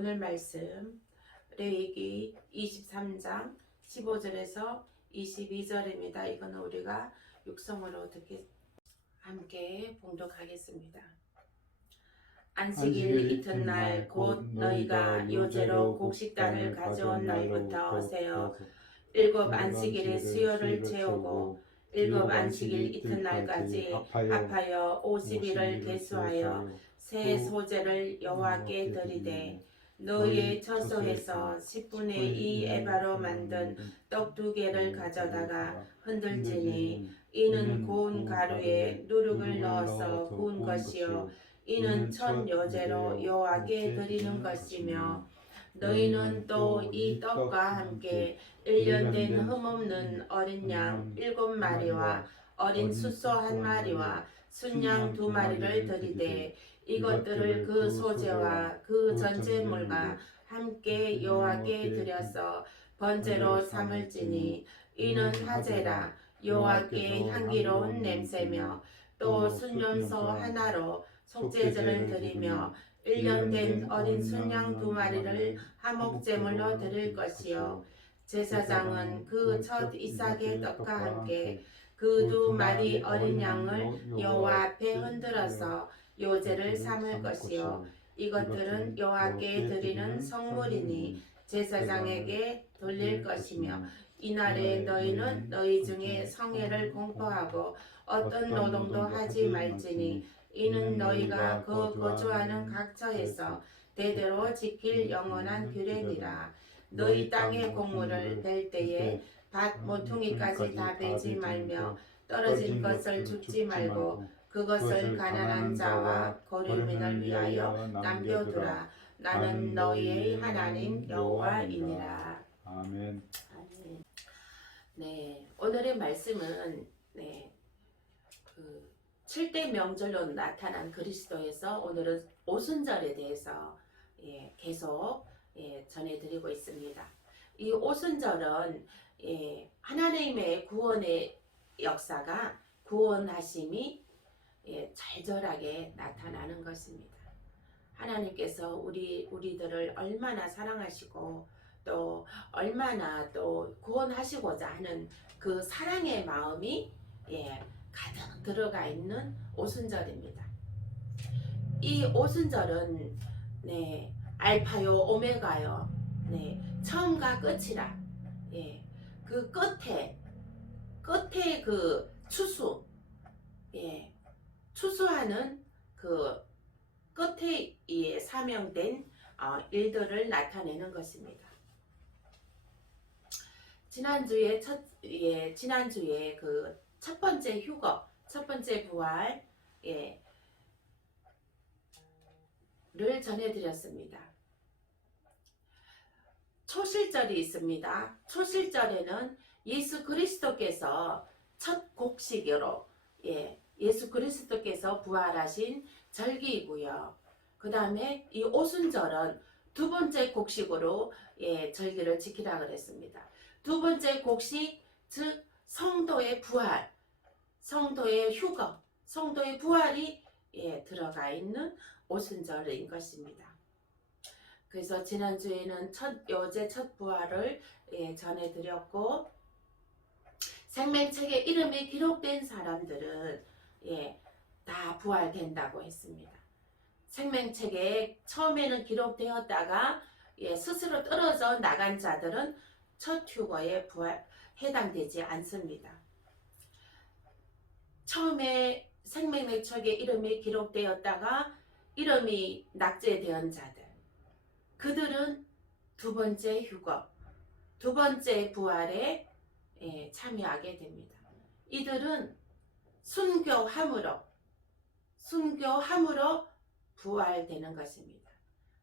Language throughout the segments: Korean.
오늘 말씀 레위기 23장 15절에서 22절입니다. 이거는 우리가 육성으로 함께 봉독하겠습니다. 안식일 이튿날 곧 너희가 요제로 곡식단을 가져온 날부터 하세요. 7 안식일에 수요를 채우고 7 안식일 이튿날까지 합하여 50일을 계수하여 새 소제를 여호와께 드리되 너희의 처소에서 10분의 2 에바로 만든 떡 2개를 가져다가 흔들지니 이는 고운 가루에 누룩을 넣어서 구운 것이요 이는 첫 요제로 여호와께 드리는 것이며 너희는 또 이 떡과 함께 1년 된 흠없는 어린 양 7마리와 어린 숫소 1마리와 순양 2마리를 드리되 이것들을 그 소제와 그 전제물과 함께 여호와께 드려서 번제로 삼을지니 이는 화제라 여호와께 향기로운 냄새며 또 순염소 하나로 속죄제를 드리며 1년 된 어린 순양 2마리를 화목제물로 드릴 것이요 제사장은 그 첫 이삭의 떡과 함께 그 2마리 어린 양을 여호와 앞에 흔들어서 요제를 삼을 것이요 이것들은 여호와께 드리는 성물이니 제사장에게 돌릴 것이며 이날에 너희는 너희 중에 성회를 공포하고 어떤 노동도 하지 말지니 이는 너희가 그 거주하는 각처에서 대대로 지킬 영원한 규례니라. 너희 땅의 곡물을 벨 때에 밭 모퉁이까지 다 베지 말며 떨어진 것을 줍지 말고 그것을 가난한 자와 거류민을 위하여 남겨두라. 나는 너희의 하나님 여호와이니라. 아멘. 아멘. 네, 오늘의 말씀은 그 7대 명절로 나타난 그리스도에서 오늘은 오순절에 대해서 계속 전해드리고 있습니다. 이 오순절은 하나님의 구원의 역사가 구원하심이 절절하게 나타나는 것입니다. 하나님께서 우리들을 얼마나 사랑하시고 또 얼마나 또 구원하시고자 하는 그 사랑의 마음이 가득 들어가 있는 오순절입니다. 이 오순절은 알파요 오메가요 처음과 끝이라 그 끝에 그 추수하는 그 끝에 사명된 일들을 나타내는 것입니다. 지난주에 그 첫 번째 휴거, 첫 번째 부활 를 전해드렸습니다. 초실절이 있습니다. 초실절에는 예수 그리스도께서 첫 곡식으로 예수 그리스도께서 부활하신 절기이고요. 그 다음에 이 오순절은 두 번째 곡식으로 절기를 지키라 그랬습니다. 두 번째 곡식, 즉 성도의 부활, 성도의 휴거, 성도의 부활이 들어가 있는 오순절인 것입니다. 그래서 지난주에는 요제 첫 부활을 전해드렸고 생명책에 이름이 기록된 사람들은 다 부활된다고 했습니다. 생명책에 처음에는 기록되었다가 스스로 떨어져 나간 자들은 첫 휴거에 해당되지 않습니다. 처음에 생명의 책에 이름이 기록되었다가 이름이 낙제되은 자들, 그들은 두 번째 휴거, 두 번째 부활에 참여하게 됩니다. 이들은 순교함으로 부활되는 것입니다.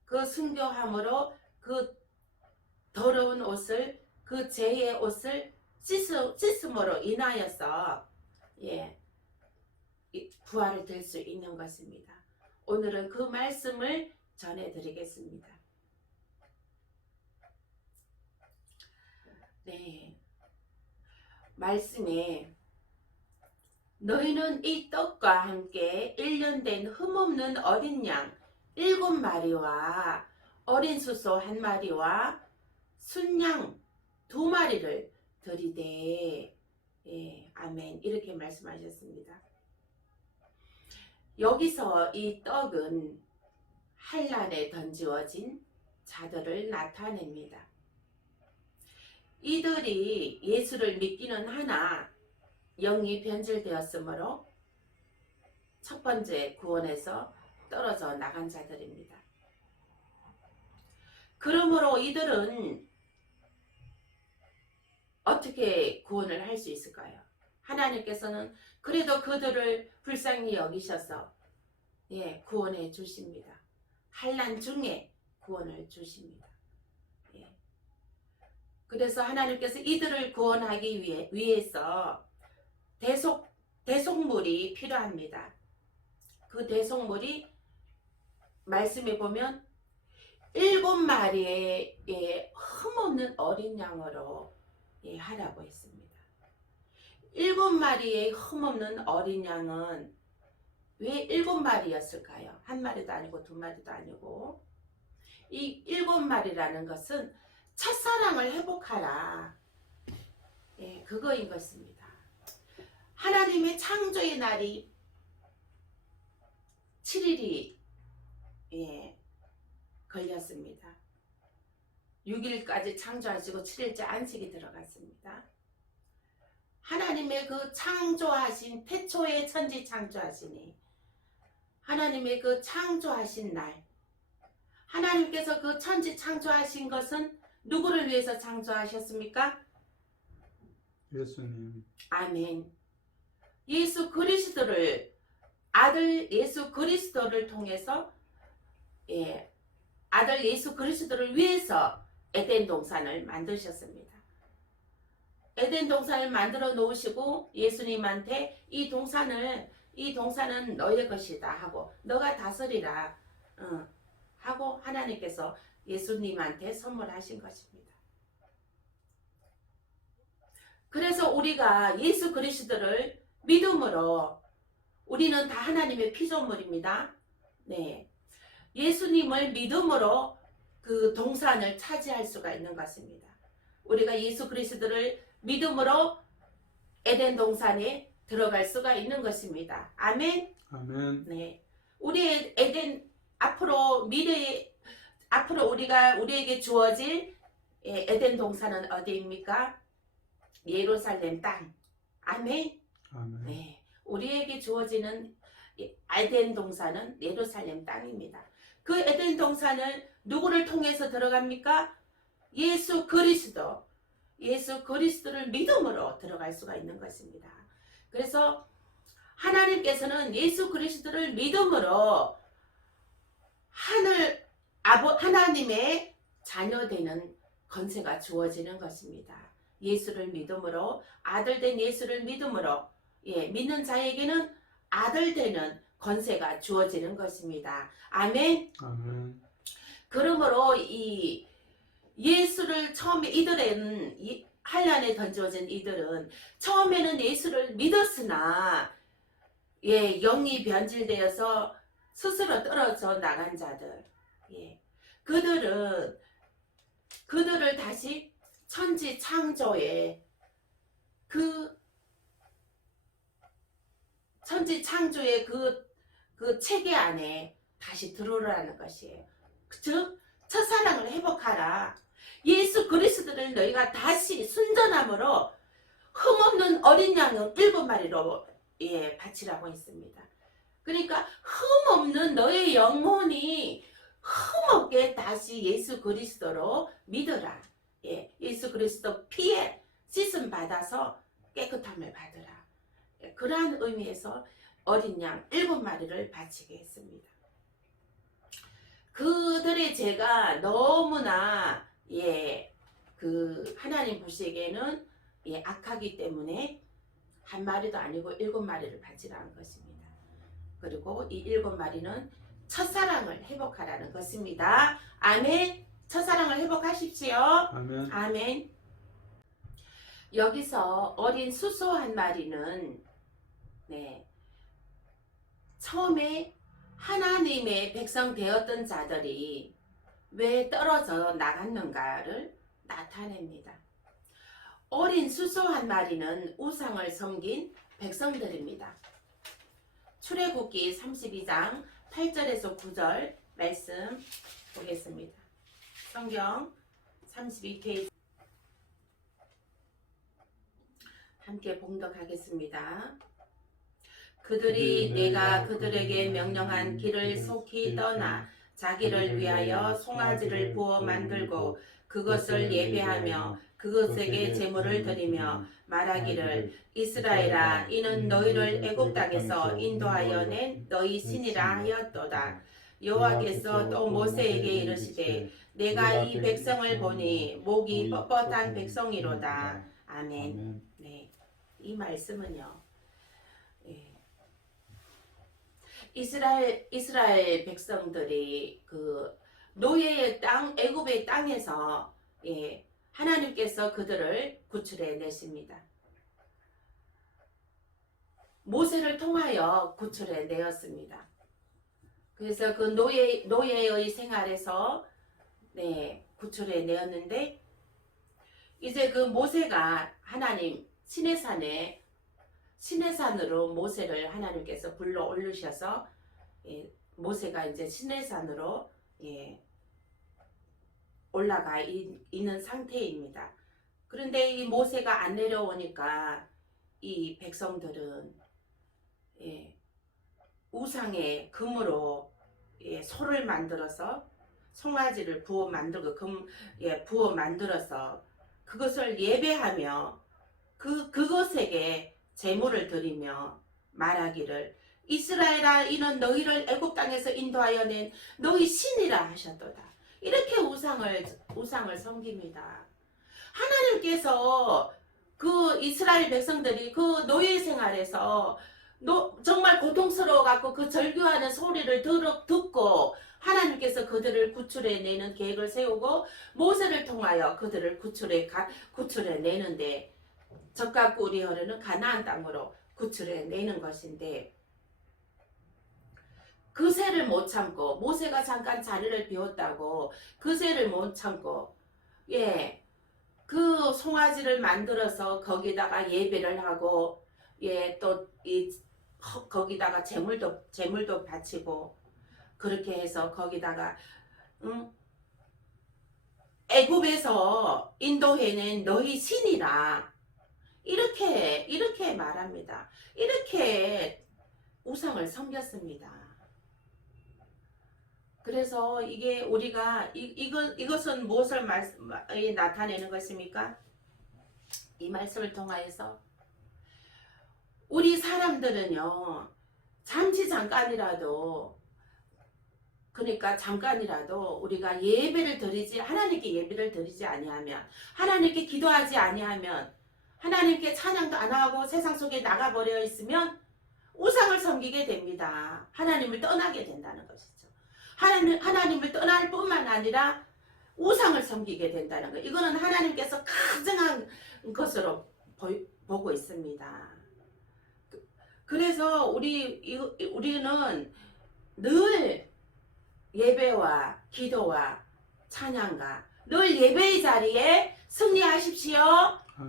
그 순교함으로 그 더러운 옷을, 그 죄의 옷을 씻음으로 인하여서 부활을 될 수 있는 것입니다. 오늘은 그 말씀을 전해드리겠습니다. 말씀에 너희는 이 떡과 함께 1년 된 흠없는 어린 양 7마리와 어린 수소 1마리와 순양 2마리를 드리되, 예, 아멘. 이렇게 말씀하셨습니다. 여기서 이 떡은 한란에 던지어진 자들을 나타냅니다. 이들이 예수를 믿기는 하나 영이 변질되었으므로 첫 번째 구원에서 떨어져 나간 자들입니다. 그러므로 이들은 어떻게 구원을 할 수 있을까요? 하나님께서는 그래도 그들을 불쌍히 여기셔서, 예, 구원해 주십니다. 환난 중에 구원을 주십니다. 예. 그래서 하나님께서 이들을 구원하기 위해서 대속물이 필요합니다. 그 대속물이 말씀에 보면 7마리의 흠없는 어린 양으로, 예, 하라고 했습니다. 7마리의 흠없는 어린 양은 왜 7마리였을까요? 1마리도 아니고 2마리도 아니고, 이 7마리라는 것은 첫사랑을 회복하라, 예, 그거인 것입니다. 하나님의 창조의 날이 7일이, 예, 걸렸습니다. 6일까지 창조하시고 7일째 안식이 들어갔습니다. 하나님의 그 창조하신 태초의 천지 창조하시니 하나님의 그 창조하신 날, 하나님께서 그 천지 창조하신 것은 누구를 위해서 창조하셨습니까? 예수님. 아멘. 예수 그리스도를, 아들 예수 그리스도를 통해서, 예, 아들 예수 그리스도를 위해서 에덴 동산을 만드셨습니다. 에덴 동산을 만들어 놓으시고 예수님한테 이 동산은 너의 것이다 하고 너가 다스리라, 하고 하나님께서 예수님한테 선물하신 것입니다. 그래서 우리가 예수 그리스도를 믿음으로, 우리는 다 하나님의 피조물입니다. 네, 예수님을 믿음으로 그 동산을 차지할 수가 있는 것입니다. 우리가 예수 그리스도를 믿음으로 에덴 동산에 들어갈 수가 있는 것입니다. 아멘. 아멘. 네, 우리의 에덴 앞으로 우리에게 주어질, 예, 에덴 동산은 어디입니까? 예루살렘 땅. 아멘. 아멘. 네, 우리에게 주어지는 에덴 동산은 예루살렘 땅입니다. 그 에덴 동산을 누구를 통해서 들어갑니까? 예수 그리스도를 믿음으로 들어갈 수가 있는 것입니다. 그래서 하나님께서는 예수 그리스도를 믿음으로 하나님의 자녀되는 권세가 주어지는 것입니다. 예수를 믿음으로, 아들된 예수를 믿음으로, 예, 믿는 자에게는 아들되는 권세가 주어지는 것입니다. 아멘. 아멘. 그러므로 이 예수를 처음에 한란에 던져진 이들은 처음에는 예수를 믿었으나, 예, 영이 변질되어서 스스로 떨어져 나간 자들, 예, 그들을 다시 천지 창조의 그 체계 안에 다시 들어오라는 것이에요. 즉 첫사랑을 회복하라. 예수 그리스도를 너희가 다시 순전함으로 흠없는 어린 양은 7마리로, 예, 바치라고 했습니다. 그러니까 흠없는 너의 영혼이 흠없게 다시 예수 그리스도로 믿어라. 예, 예수 그리스도 피에 씻음 받아서 깨끗함을 받으라. 예, 그러한 의미에서 어린 양 7마리를 바치게 했습니다. 그들의 죄가 너무나, 예, 그 하나님 보시기에는, 예, 악하기 때문에 1마리도 아니고 7마리를 바치라는 것입니다. 그리고 이 7마리는 첫사랑을 회복하라는 것입니다. 아멘. 첫사랑을 회복하십시오. 아멘. 아멘. 여기서 어린 수소 1마리는, 네, 처음에 하나님의 백성 되었던 자들이 왜 떨어져 나갔는가를 나타냅니다. 어린 수소 한 마리는 우상을 섬긴 백성들입니다. 출애굽기 32장 8절에서 9절 말씀 보겠습니다. 성경 32페이지 함께 봉독하겠습니다. 그들이 내가 그들에게 명령한 길을 속히 떠나 자기를 위하여 송아지를 부어 만들고 그것을 예배하며 그것에게 제물을 드리며 말하기를 이스라엘아 이는 너희를 애굽 땅에서 인도하여 낸 너희 신이라 하였도다. 여호와께서 또 모세에게 이르시되 내가 이 백성을 보니 목이 뻣뻣한 백성이로다. 아멘. 네, 이 말씀은요. 이스라엘 백성들이 그 노예의 땅 애굽의 땅에서 하나님께서 그들을 구출해 내십니다. 모세를 통하여 구출해 내었습니다. 그래서 그 노예의 생활에서 구출해 내었는데 이제 그 모세가 하나님 신의 산으로 모세를 하나님께서 불러 올리셔서 모세가 이제 신의 산으로 올라가 있는 상태입니다. 그런데 이 모세가 안 내려오니까 이 백성들은 우상의 금으로 소를 만들어서 송아지를 부어 만들고 부어 만들어서 그것을 예배하며 그것에게 제물을 드리며 말하기를 이스라엘아 이는 너희를 애굽 땅에서 인도하여 낸 너희 신이라 하셨도다. 이렇게 우상을 섬깁니다. 하나님께서 그 이스라엘 백성들이 그 노예 생활에서 정말 고통스러워 갖고 그 절규하는 소리를 듣고 하나님께서 그들을 구출해 내는 계획을 세우고 모세를 통하여 그들을 구출해 내는데 젖과 꿀이 흐르는 가나안 땅으로 구출해 내는 것인데 그새를 못 참고 모세가 잠깐 자리를 비웠다고 그새를 못 참고 그 송아지를 만들어서 거기다가 예배를 하고 또 거기다가 제물도 바치고 그렇게 해서 거기다가 애굽에서 인도해낸 너희 신이라 이렇게 말합니다. 이렇게 우상을 섬겼습니다. 그래서 이게 우리가 이것은 무엇을 나타내는 것입니까? 이 말씀을 통하여서 우리 사람들은요 잠깐이라도 우리가 예배를 드리지 하나님께 예배를 드리지 아니하면 하나님께 기도하지 아니하면 하나님께 찬양도 안 하고 세상 속에 나가버려 있으면 우상을 섬기게 됩니다. 하나님을 떠나게 된다는 것이죠. 하나님을 떠날 뿐만 아니라 우상을 섬기게 된다는 것. 이거는 하나님께서 가증한 것으로 보고 있습니다. 그래서 우리는 늘 예배와 기도와 찬양과 늘 예배의 자리에 승리하십시오.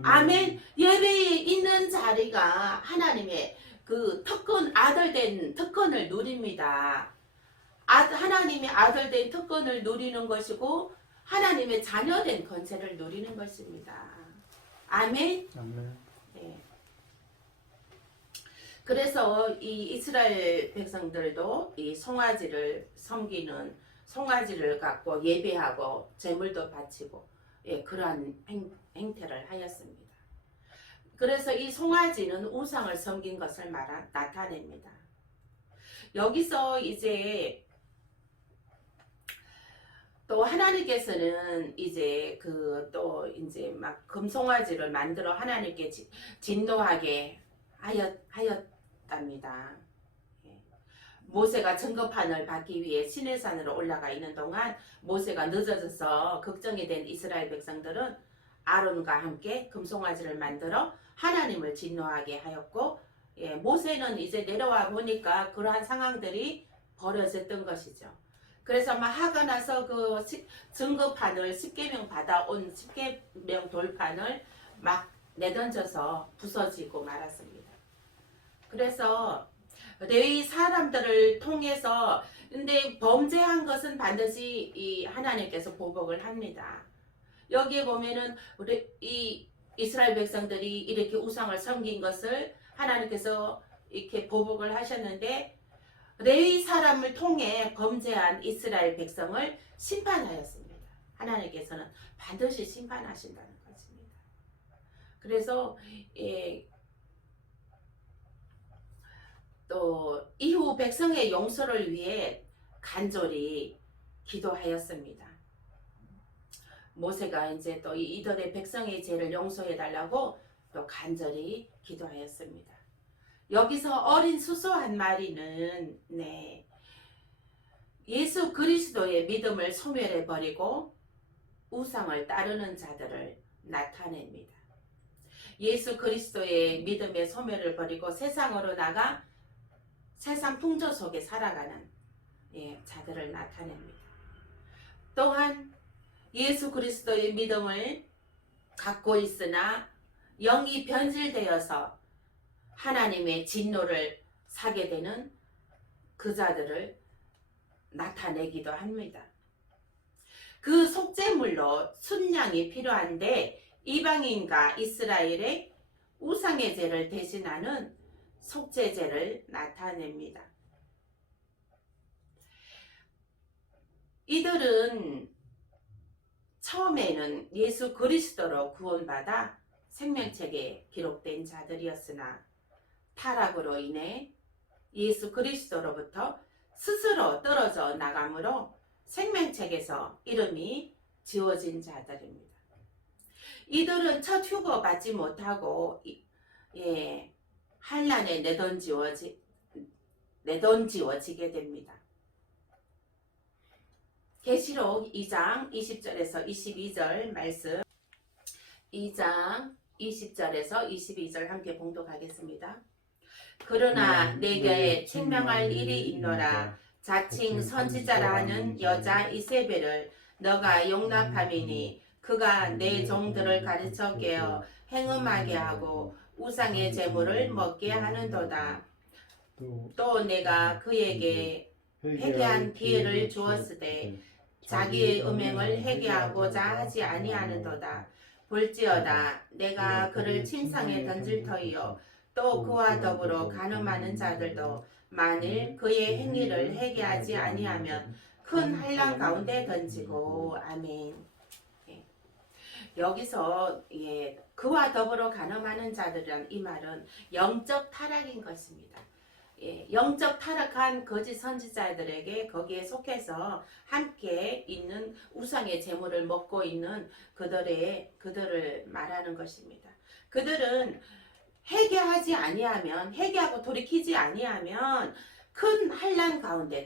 아멘. 예배에 있는 자리가 하나님의 그 아들된 특권을 누립니다. 하나님의 아들된 특권을 누리는 것이고 하나님의 자녀된 권세를 누리는 것입니다. 아멘. 네. 그래서 이 이스라엘 백성들도 이 송아지를 섬기는 송아지를 갖고 예배하고 제물도 바치고 그러한 행태를 하였습니다. 그래서 이 송아지는 우상을 섬긴 것을 나타냅니다. 여기서 이제 또 하나님께서는 이제 막 금송아지를 만들어 하나님께 진노하게 하였답니다. 모세가 증거판을 받기 위해 시내산으로 올라가 있는 동안 모세가 늦어져서 걱정이 된 이스라엘 백성들은 아론과 함께 금송아지를 만들어 하나님을 진노하게 하였고 모세는 이제 내려와 보니까 그러한 상황들이 벌어졌던 것이죠. 그래서 막 하고 나서 그 증거판을 10계명 받아온 10계명 돌판을 막 내던져서 부서지고 말았습니다. 그래서 레위 사람들을 통해서 근데 범죄한 것은 반드시 이 하나님께서 보복을 합니다. 여기에 보면은 우리 이 이스라엘 백성들이 이렇게 우상을 섬긴 것을 하나님께서 이렇게 보복을 하셨는데 레위 사람을 통해 범죄한 이스라엘 백성을 심판하였습니다. 하나님께서는 반드시 심판하신다는 것입니다. 그래서 또 이후 백성의 용서를 위해 간절히 기도하였습니다. 모세가 이제 또 이들의 백성의 죄를 용서해 달라고 또 간절히 기도하였습니다. 여기서 어린 수소 한 마리는 예수 그리스도의 믿음을 소멸해 버리고 우상을 따르는 자들을 나타냅니다. 예수 그리스도의 믿음의 소멸을 버리고 세상으로 나가 세상 풍조 속에 살아가는 자들을 나타냅니다. 또한 예수 그리스도의 믿음을 갖고 있으나 영이 변질되어서 하나님의 진노를 사게 되는 그 자들을 나타내기도 합니다. 그 속죄물로 순양이 필요한데 이방인과 이스라엘의 우상의 죄를 대신하는 속죄제를 나타냅니다. 이들은 처음에는 예수 그리스도로 구원받아 생명책에 기록된 자들이었으나 타락으로 인해 예수 그리스도로부터 스스로 떨어져 나감으로 생명책에서 이름이 지워진 자들입니다. 이들은 첫 휴거 받지 못하고 환난에 내던지워지게 됩니다. 계시록 2장 20절에서 22절 말씀 2장 20절에서 22절 함께 봉독하겠습니다. 그러나 내게 책명할 일이 있노라. 자칭 선지자라 하는 여자 이세벨을 너가 용납함이니 그가 내 종들을 가르쳐 깨어 행음하게 하고 우상의 제물을 먹게 하는도다. 또 내가 그에게 회개한 기회를 주었으되 자기의 음행을 회개하고자 하지 아니하는도다. 볼지어다 내가 그를 침상에 던질 터이요 또 그와 더불어 간음하는 자들도 만일 그의 행위를 회개하지 아니하면 큰 환난 가운데 던지고. 아멘. 여기서 그와 더불어 간음하는 자들이란 이 말은 영적 타락인 것입니다. 영적 타락한 거짓 선지자들에게 거기에 속해서 함께 있는 우상의 제물을 먹고 있는 그들을 말하는 것입니다. 그들은 회개하지 아니하면 회개하고 돌이키지 아니하면 큰 환난 가운데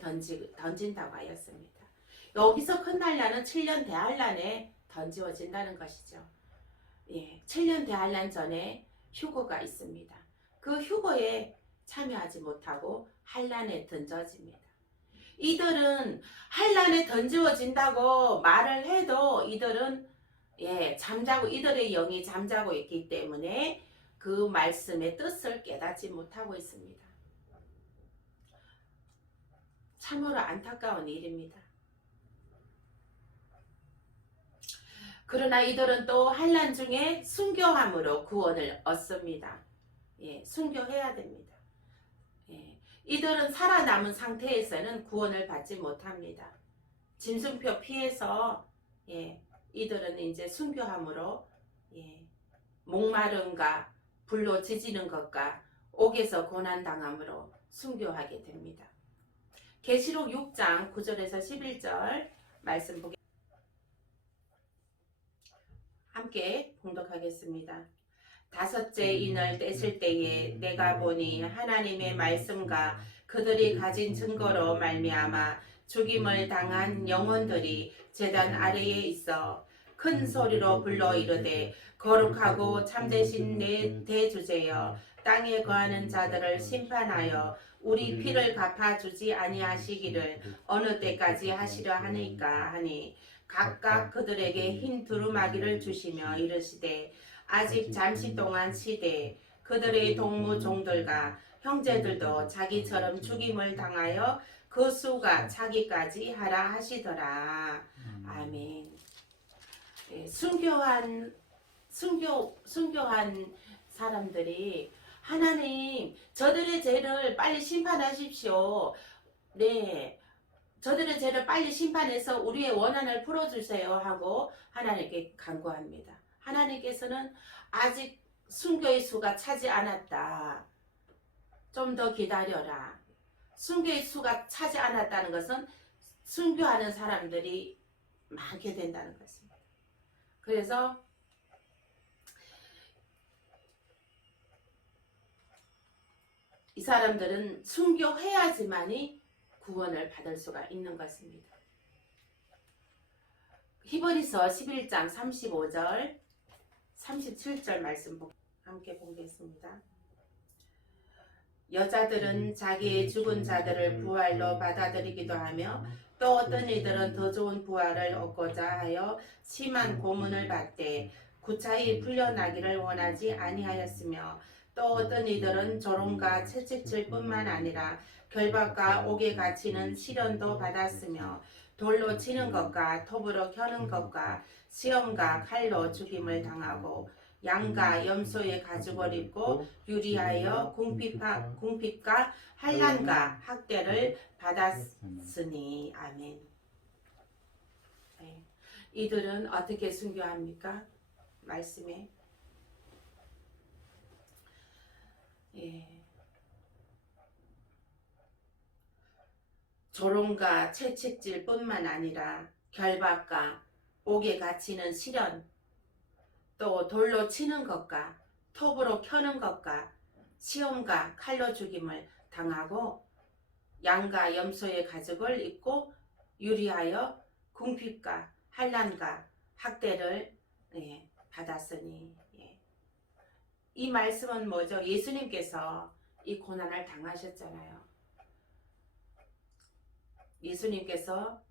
던진다고 하였습니다. 여기서 큰 환난은 7년 대환난에 던지워진다는 것이죠. 7년 대환난 전에 휴거가 있습니다. 그 휴거에 참여하지 못하고 환난에 던져집니다. 이들은 환난에 던지워진다고 말을 해도 이들은 잠자고 이들의 영이 잠자고 있기 때문에 그 말씀의 뜻을 깨닫지 못하고 있습니다. 참으로 안타까운 일입니다. 그러나 이들은 또 환난 중에 순교함으로 구원을 얻습니다. 순교해야 됩니다. 이들은 살아남은 상태에서는 구원을 받지 못합니다. 짐승표 피해서 이들은 이제 순교함으로 목마름과 불로 지지는 것과 옥에서 고난당함으로 순교하게 됩니다. 계시록 6장 9절에서 11절 말씀 보겠습니다. 함께 봉독하겠습니다. 다섯째 인을 뗐을 때에 내가 보니 하나님의 말씀과 그들이 가진 증거로 말미암아 죽임을 당한 영혼들이 제단 아래에 있어 큰 소리로 불러 이르되 거룩하고 참되신 내 대주제여 땅에 거하는 자들을 심판하여 우리 피를 갚아주지 아니하시기를 어느 때까지 하시려 하니까 하니 각각 그들에게 흰 두루마기를 주시며 이르시되 아직 잠시 동안 시되 그들의 동무 종들과 형제들도 자기처럼 죽임을 당하여 그 수가 차기까지 하라 하시더라. 아멘. 예, 순교한 사람들이 하나님 저들의 죄를 빨리 심판하십시오. 네, 저들의 죄를 빨리 심판해서 우리의 원한을 풀어주세요 하고 하나님께 간구합니다. 하나님께서는 아직 순교의 수가 차지 않았다. 좀 더 기다려라. 순교의 수가 차지 않았다는 것은 순교하는 사람들이 많게 된다는 것입니다. 그래서 이 사람들은 순교해야지만이 구원을 받을 수가 있는 것입니다. 히브리서 11장 35절 37절 말씀 함께 보겠습니다. 여자들은 자기의 죽은 자들을 부활로 받아들이기도 하며 또 어떤 이들은 더 좋은 부활을 얻고자 하여 심한 고문을 받되 구차히 풀려나기를 원하지 아니하였으며 또 어떤 이들은 조롱과 채찍질 뿐만 아니라 결박과 옥에 갇히는 시련도 받았으며 돌로 치는 것과 톱으로 켜는 것과 시험과 칼로 죽임을 당하고 양과 염소의 가죽을 입고 유리하여 궁핍과 환난과 학대를 받았으니. 아멘. 네. 이들은 어떻게 순교합니까? 말씀에 조롱과 채찍질 뿐만 아니라 결박과 옥에 갇히는 시련, 또 돌로 치는 것과 톱으로 켜는 것과 시험과 칼로 죽임을 당하고 양과 염소의 가죽을 입고 유리하여 궁핍과 환난과 학대를 받았으니. 이 말씀은 뭐죠? 예수님께서 이 고난을 당하셨잖아요. 예수님께서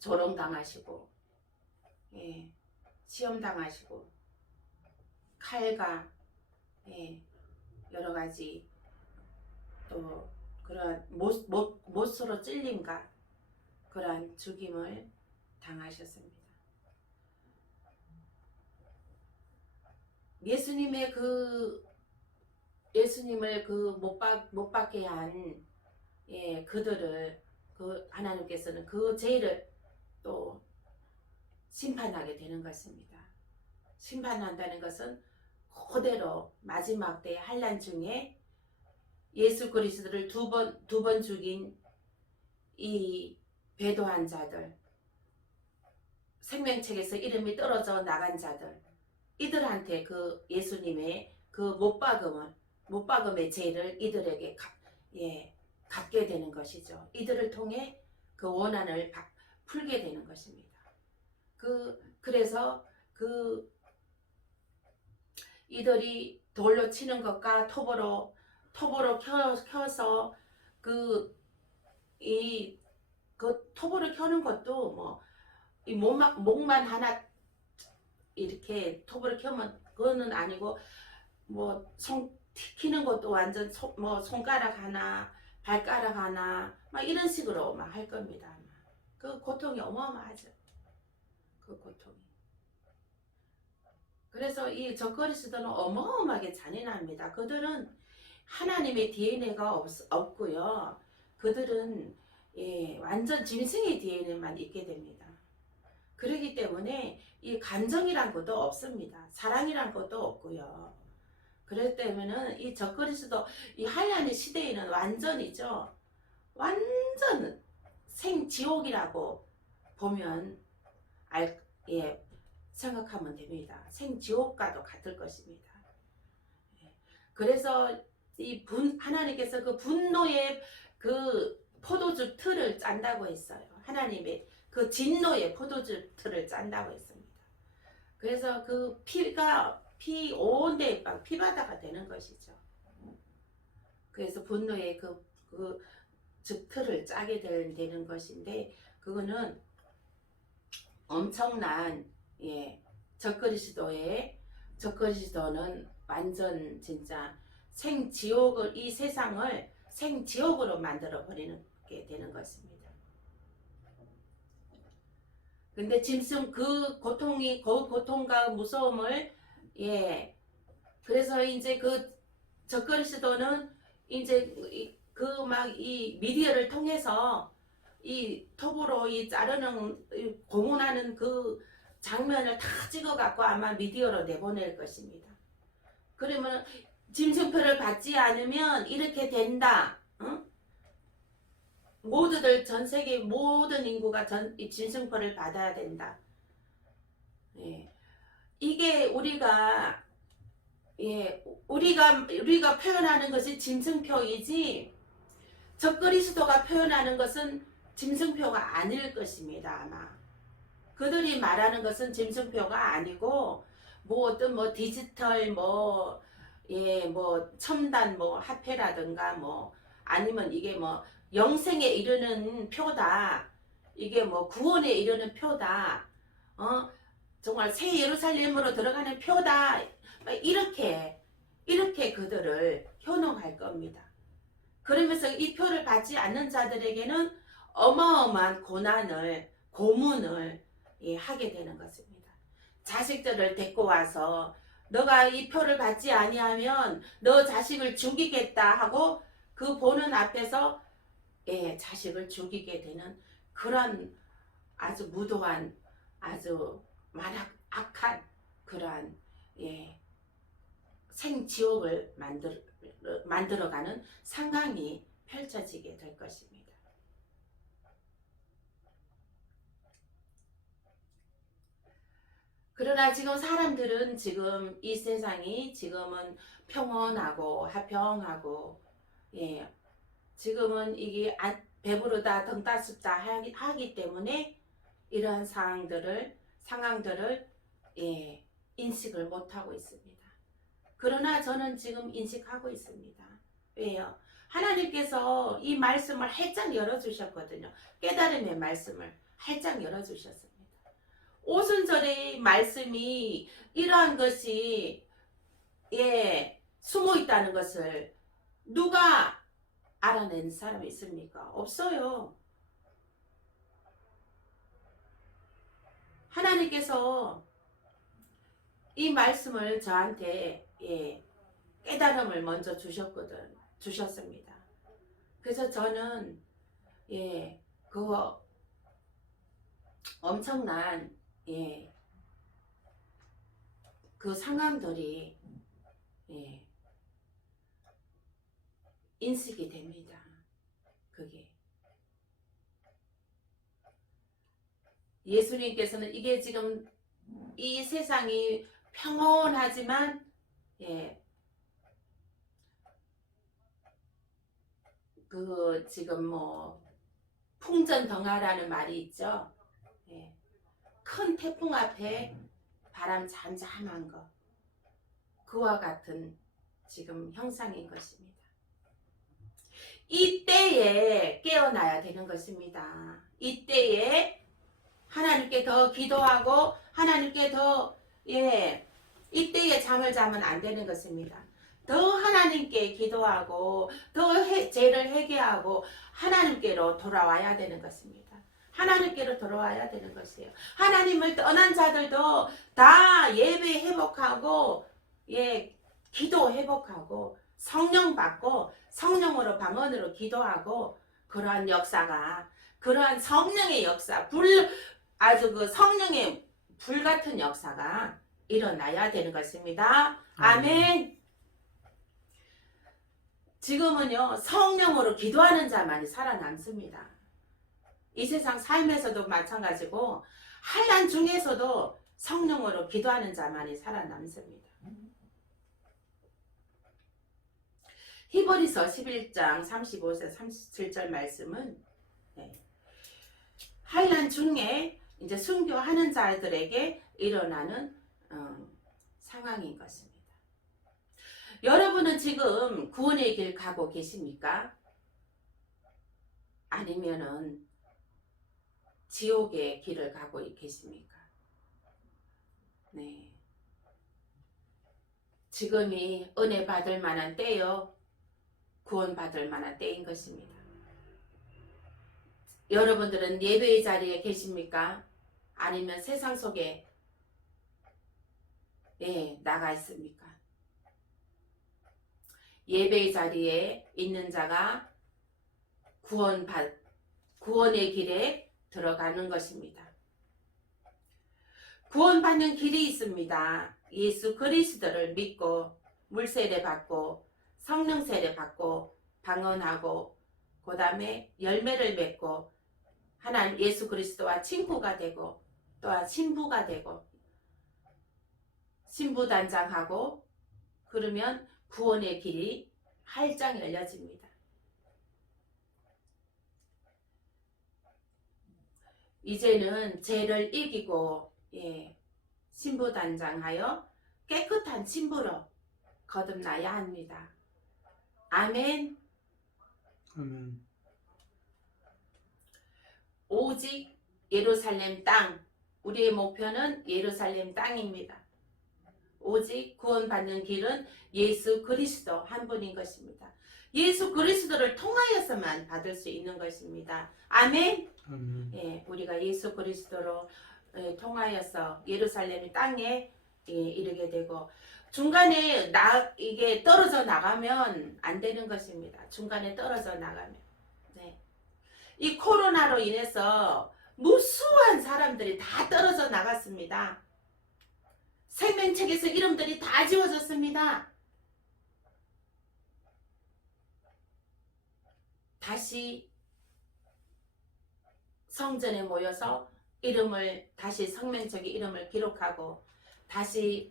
조롱당하시고 시험당하시고 칼과 여러 가지 또 그런 못으로 찔림과 그러한 죽임을 당하셨습니다. 예수님을 못 받게 한 그들을 하나님께서는 그 죄를 또 심판하게 되는 것입니다. 심판한다는 것은 그대로 마지막 때 환난 중에 예수 그리스도를 두 번 죽인 이 배도한 자들, 생명책에서 이름이 떨어져 나간 자들, 이들한테 그 예수님의 그 못박음의 죄를 이들에게 갚게 되는 것이죠. 이들을 통해 그 원한을 풀게 되는 것입니다. 그래서 이들이 돌로 치는 것과 톱으로 켜서 그 톱으로 켜는 것도 이 목만 하나 이렇게 톱으로 켜면 그거는 아니고 손 키는 것도 완전 손가락 하나 발가락 하나 막 이런 식으로 막 할 겁니다. 그 고통이 어마어마하죠. 그 고통이. 그래서 이 적그리스도는 어마어마하게 잔인합니다. 그들은 하나님의 DNA가 없고요. 그들은 완전 짐승의 DNA만 있게 됩니다. 그렇기 때문에 이 감정이란 것도 없습니다. 사랑이란 것도 없고요. 그렇기 때문에 이 적그리스도 이 한란의 시대에는 완전 생지옥이라고 보면 생각하면 됩니다. 생지옥과도 같을 것입니다. 그래서 하나님께서 그 분노의 그 포도주 틀을 짠다고 했어요. 하나님의 그 진노의 포도주를 짠다고 했습니다. 그래서 그 피 온데 막 피바다가 되는 것이죠. 그래서 분노의 그 즙틀을 짜게 되는 것인데, 그거는 엄청난, 적그리스도는 완전 진짜 생지옥을, 이 세상을 생지옥으로 만들어 버리는 게 되는 것입니다. 근데 짐승 그 고통과 무서움을, 그래서 이제 그 적그리스도는 이제 그 막 이 미디어를 통해서 이 톱으로 이 자르는 고문하는 그 장면을 다 찍어갖고 아마 미디어로 내보낼 것입니다. 그러면 짐승표를 받지 않으면 이렇게 된다. 응? 모두들 전 세계 모든 인구가 짐승표를 받아야 된다. 이게 우리가 표현하는 것이 짐승표이지, 적그리스도가 표현하는 것은 짐승표가 아닐 것입니다. 아마 그들이 말하는 것은 짐승표가 아니고, 어떤 디지털 첨단 화폐라든가 아니면 이게 영생에 이르는 표다, 이게 구원에 이르는 표다, 정말 새 예루살렘으로 들어가는 표다, 이렇게 그들을 효능할 겁니다. 그러면서 이 표를 받지 않는 자들에게는 어마어마한 고문을 하게 되는 것입니다. 자식들을 데리고 와서 너가 이 표를 받지 아니하면 너 자식을 죽이겠다 하고 그 보는 앞에서 자식을 죽이게 되는 그런 아주 무도한, 아주 악한 그러한 생지옥을 만들어가는 상황이 펼쳐지게 될 것입니다. 그러나 지금 사람들은, 지금 이 세상이 지금은 평온하고 화평하고, 지금은 이게 배부르다 등 따숩다 하기 때문에 이러한 상황들을 인식을 못하고 있습니다. 그러나 저는 지금 인식하고 있습니다. 왜요? 하나님께서 이 말씀을 활짝 열어주셨거든요. 깨달음의 말씀을 활짝 열어주셨습니다. 오순절의 말씀이 이러한 것이 숨어 있다는 것을 누가 알아낸 사람이 있습니까? 없어요. 하나님께서 이 말씀을 저한테 깨달음을 먼저 주셨습니다. 그래서 저는 그 엄청난 그 상황들이 인식이 됩니다. 그게 예수님께서는 이게 지금 이 세상이 평온하지만 그 지금 풍전등화라는 말이 있죠. 큰 태풍 앞에 바람 잠잠한 것, 그와 같은 지금 형상인 것입니다. 이때에 깨어나야 되는 것입니다. 이때에 하나님께 더 기도하고 하나님께 더 이때에 잠을 자면 안 되는 것입니다. 더 하나님께 기도하고 더 죄를 회개하고 하나님께로 돌아와야 되는 것입니다. 하나님께로 돌아와야 되는 것이에요. 하나님을 떠난 자들도 다 예배 회복하고 기도 회복하고 성령 받고 성령으로 방언으로 기도하고 그러한 역사가, 그러한 성령의 역사, 아주 그 성령의 불 같은 역사가 일어나야 되는 것입니다. 아멘. 지금은요, 성령으로 기도하는 자만이 살아남습니다. 이 세상 삶에서도 마찬가지고 환난 중에서도 성령으로 기도하는 자만이 살아남습니다. 히브리서 11장 35절 37절 말씀은 환난 중에 이제 순교하는 자들에게 일어나는 상황인 것입니다. 여러분은 지금 구원의 길 가고 계십니까? 아니면은 지옥의 길을 가고 계십니까? 네. 지금이 은혜 받을 만한 때요. 구원 받을 만한 때인 것입니다. 여러분들은 예배의 자리에 계십니까? 아니면 세상 속에 나가 있습니까? 예배의 자리에 있는 자가 구원의 길에 들어가는 것입니다. 구원받는 길이 있습니다. 예수 그리스도를 믿고 물세례 받고 성령 세례 받고 방언하고 그 다음에 열매를 맺고 하나님 예수 그리스도와 친구가 되고 또한 신부가 되고 신부단장하고 그러면 구원의 길이 활짝 열려집니다. 이제는 죄를 이기고 신부단장하여 깨끗한 신부로 거듭나야 합니다. 아멘. 아멘. 오직 예루살렘 땅, 우리의 목표는 예루살렘 땅입니다. 오직 구원받는 길은 예수 그리스도 한 분인 것입니다. 예수 그리스도를 통하여서만 받을 수 있는 것입니다. 아멘. 아멘. 우리가 예수 그리스도로 통하여서 예루살렘 땅에 이르게 되고 중간에 이게 떨어져 나가면 안 되는 것입니다. 중간에 떨어져 나가면. 이 코로나로 인해서 무수한 사람들이 다 떨어져 나갔습니다. 생명책에서 이름들이 다 지워졌습니다. 다시 성전에 모여서 다시 생명책의 이름을 기록하고 다시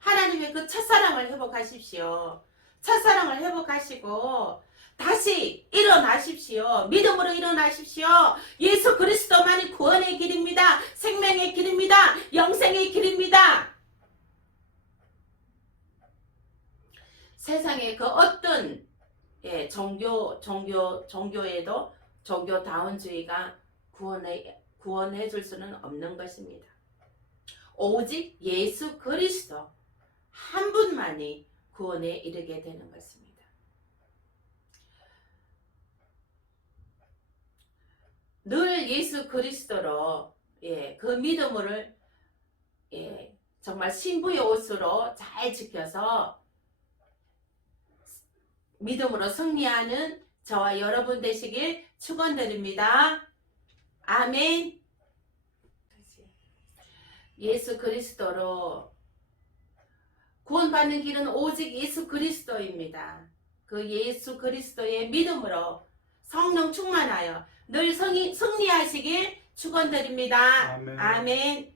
하나님의 그 첫사랑을 회복하십시오. 첫사랑을 회복하시고 다시 일어나십시오. 믿음으로 일어나십시오. 예수 그리스도만이 구원의 길입니다. 생명의 길입니다. 영생의 길입니다. 세상의 그 어떤 종교에도 종교다운주의가 구원해 줄 수는 없는 것입니다. 오직 예수 그리스도 한 분만이 구원에 이르게 되는 것입니다. 늘 예수 그리스도로 그 믿음을 정말 신부의 옷으로 잘 지켜서 믿음으로 승리하는 저와 여러분 되시길 축원드립니다. 아멘. 예수 그리스도로 구원받는 길은 오직 예수 그리스도입니다. 그 예수 그리스도의 믿음으로 성령 충만하여 늘 승리하시길 축원드립니다. 아멘. 아멘.